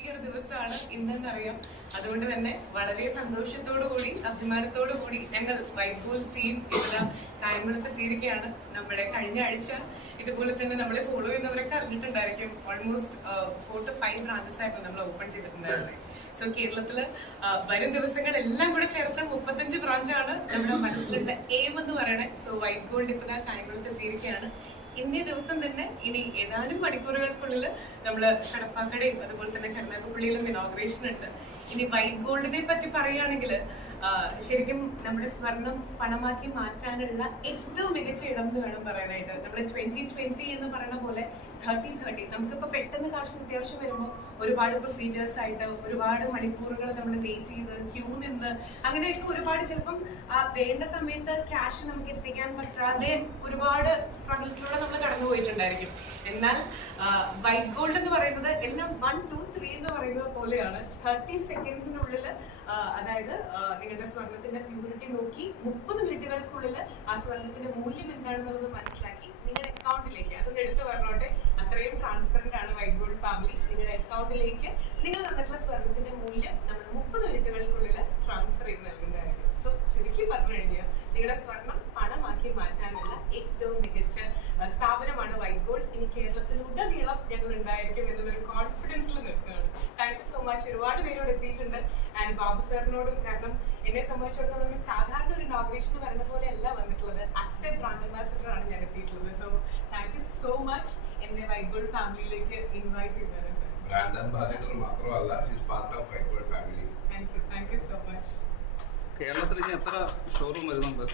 പറ്റിയൊരു ദിവസമാണ് ഇന്നെന്നറിയാം. അതുകൊണ്ട് തന്നെ വളരെ സന്തോഷത്തോടു കൂടി അഭിമാനത്തോടു കൂടി ഞങ്ങൾ വൈറ്റ് ഗോൾഡ് ടീം ഇവിടെ കായംകുളത്ത് എത്തിയിരിക്കുകയാണ്. നമ്മുടെ കഴിഞ്ഞ ആഴ്ച ഇതുപോലെ തന്നെ നമ്മളെ ഫോളോ ചെയ്യുന്നവരൊക്കെ അറിഞ്ഞിട്ടുണ്ടായിരിക്കും. ഓൾമോസ്റ്റ് 4 to 5 ബ്രാഞ്ചസ് ആയിരുന്നു നമ്മൾ ഓപ്പൺ ചെയ്തിട്ടുണ്ടായിരുന്നത്. സോ കേരളത്തില് വരും ദിവസങ്ങളെല്ലാം കൂടെ ചേർത്ത് 35 ബ്രാഞ്ചാണ് നമ്മുടെ മനസ്സിലുള്ള എയിം എന്ന് പറയണേ. സോ വൈറ്റ് ഗോൾഡ് ഇപ്പൊ കായംകുളത്ത് എത്തിയിരിക്കുകയാണ്. ഇന്നേ ദിവസം തന്നെ ഇനി ഏതാനും മണിക്കൂറുകൾക്കുള്ളിൽ നമ്മൾ കടപ്പാക്കടയും അതുപോലെ തന്നെ കരുനാഗപ്പള്ളിയിലും ഇനോഗ്രേഷൻ ഉണ്ട്. ഇനി വൈറ്റ് ഗോൾഡിനെ പറ്റി പറയുകയാണെങ്കിൽ ശരിക്കും നമ്മുടെ സ്വർണം പണമാക്കി മാറ്റാനുള്ള ഏറ്റവും മികച്ച ഇടം എന്ന് വേണം പറയാനായിട്ട്. നമ്മുടെ 2020 എന്ന് പറയുന്ന പോലെ 30-30 നമുക്കിപ്പോ പെട്ടെന്ന് കാശിന് അത്യാവശ്യം വരുമ്പോൾ ഒരുപാട് പ്രൊസീജിയേഴ്സ് ആയിട്ട് ഒരുപാട് മണിക്കൂറുകൾ നമ്മൾ വെയിറ്റ് ചെയ്ത് ക്യൂ നിന്ന് അങ്ങനെയൊക്കെ ഒരുപാട് ചിലപ്പം വേണ്ട സമയത്ത് ക്യാഷ് നമുക്ക് എത്തിക്കാൻ പറ്റാതെ ഒരുപാട് സ്ട്രഗിൾസിലൂടെ നമ്മൾ കടന്നു പോയിട്ടുണ്ടായിരിക്കും. എന്നാൽ വൈറ്റ് ഗോൾഡ് എന്ന് പറയുന്നത് എല്ലാം 1, 2, 3 എന്ന് പറയുന്നത് പോലെയാണ്. 30 സെക്കൻഡ്സിനുള്ളിൽ അതായത് നിങ്ങളുടെ സ്വർണത്തിന്റെ പ്യൂരിറ്റി നോക്കി 30 മിനിറ്റുകൾക്കുള്ളിൽ ആ സ്വർണത്തിന്റെ മൂല്യം എന്താണെന്നുള്ളത് മനസ്സിലാക്കി നിങ്ങളുടെ അക്കൗണ്ടിലേക്ക്, അതൊന്ന് എടുത്തു പറഞ്ഞോട്ടെ, അത്രയും ട്രാൻസ്പെറന്റ് ആണ് വൈറ്റ് ഗോൾഡ് ഫാമിലി. നിങ്ങളുടെ അക്കൗണ്ടിലേക്ക് നിങ്ങൾ തന്നിട്ടുള്ള സ്വർണത്തിന്റെ മൂല്യം നമ്മൾ 30 മിനിറ്റുകൾക്കുള്ളിൽ ട്രാൻസ്ഫർ ചെയ്ത് നൽകുന്നതായിരിക്കും. സോ ചുരുക്കി പറഞ്ഞു കഴിഞ്ഞാൽ നിങ്ങളുടെ സ്വർണം പണമാക്കി മാറ്റാനുള്ള ഏറ്റവും മികച്ച സ്ഥാപനമാണ് വൈറ്റ് ഗോൾഡ്. ഇനി കേരളത്തിലുടനീളം ഞങ്ങൾ ഉണ്ടായിരിക്കും എന്നുള്ളൊരു കോൺഫിഡൻസിൽ നിൽക്കുകയാണ്. Thank you so much. ഒരുപാട് പേരോട് എത്തിയിട്ടുണ്ട്. ആൻഡ് ബാബു സാറിനോടും, കാരണം എന്നെ സംബന്ധിച്ചിടത്തോളം സാധാരണ ഒരു ഇനോഗ്രേഷന് വരുന്ന പോലെ അല്ല വന്നിട്ടുള്ളത്. ആസ് എ ബ്രാൻഡ് അംബാസിഡർ ആണ് ഞാൻ എത്തിയിട്ടുള്ളത്. So thank you so much എന്നെ വൈറ്റ് ഗോൾഡ് ഫാമിലിയിലേക്ക് ഇൻവൈറ്റ് ചെയ്തത് സർ. ബ്രാൻഡ് അംബാസിഡർ മാത്രമല്ല, she's part of white gold family. Thank you so much. കേരളത്തിൽ ഇനി എത്ര ഷോറൂം വരുന്നുണ്ട്?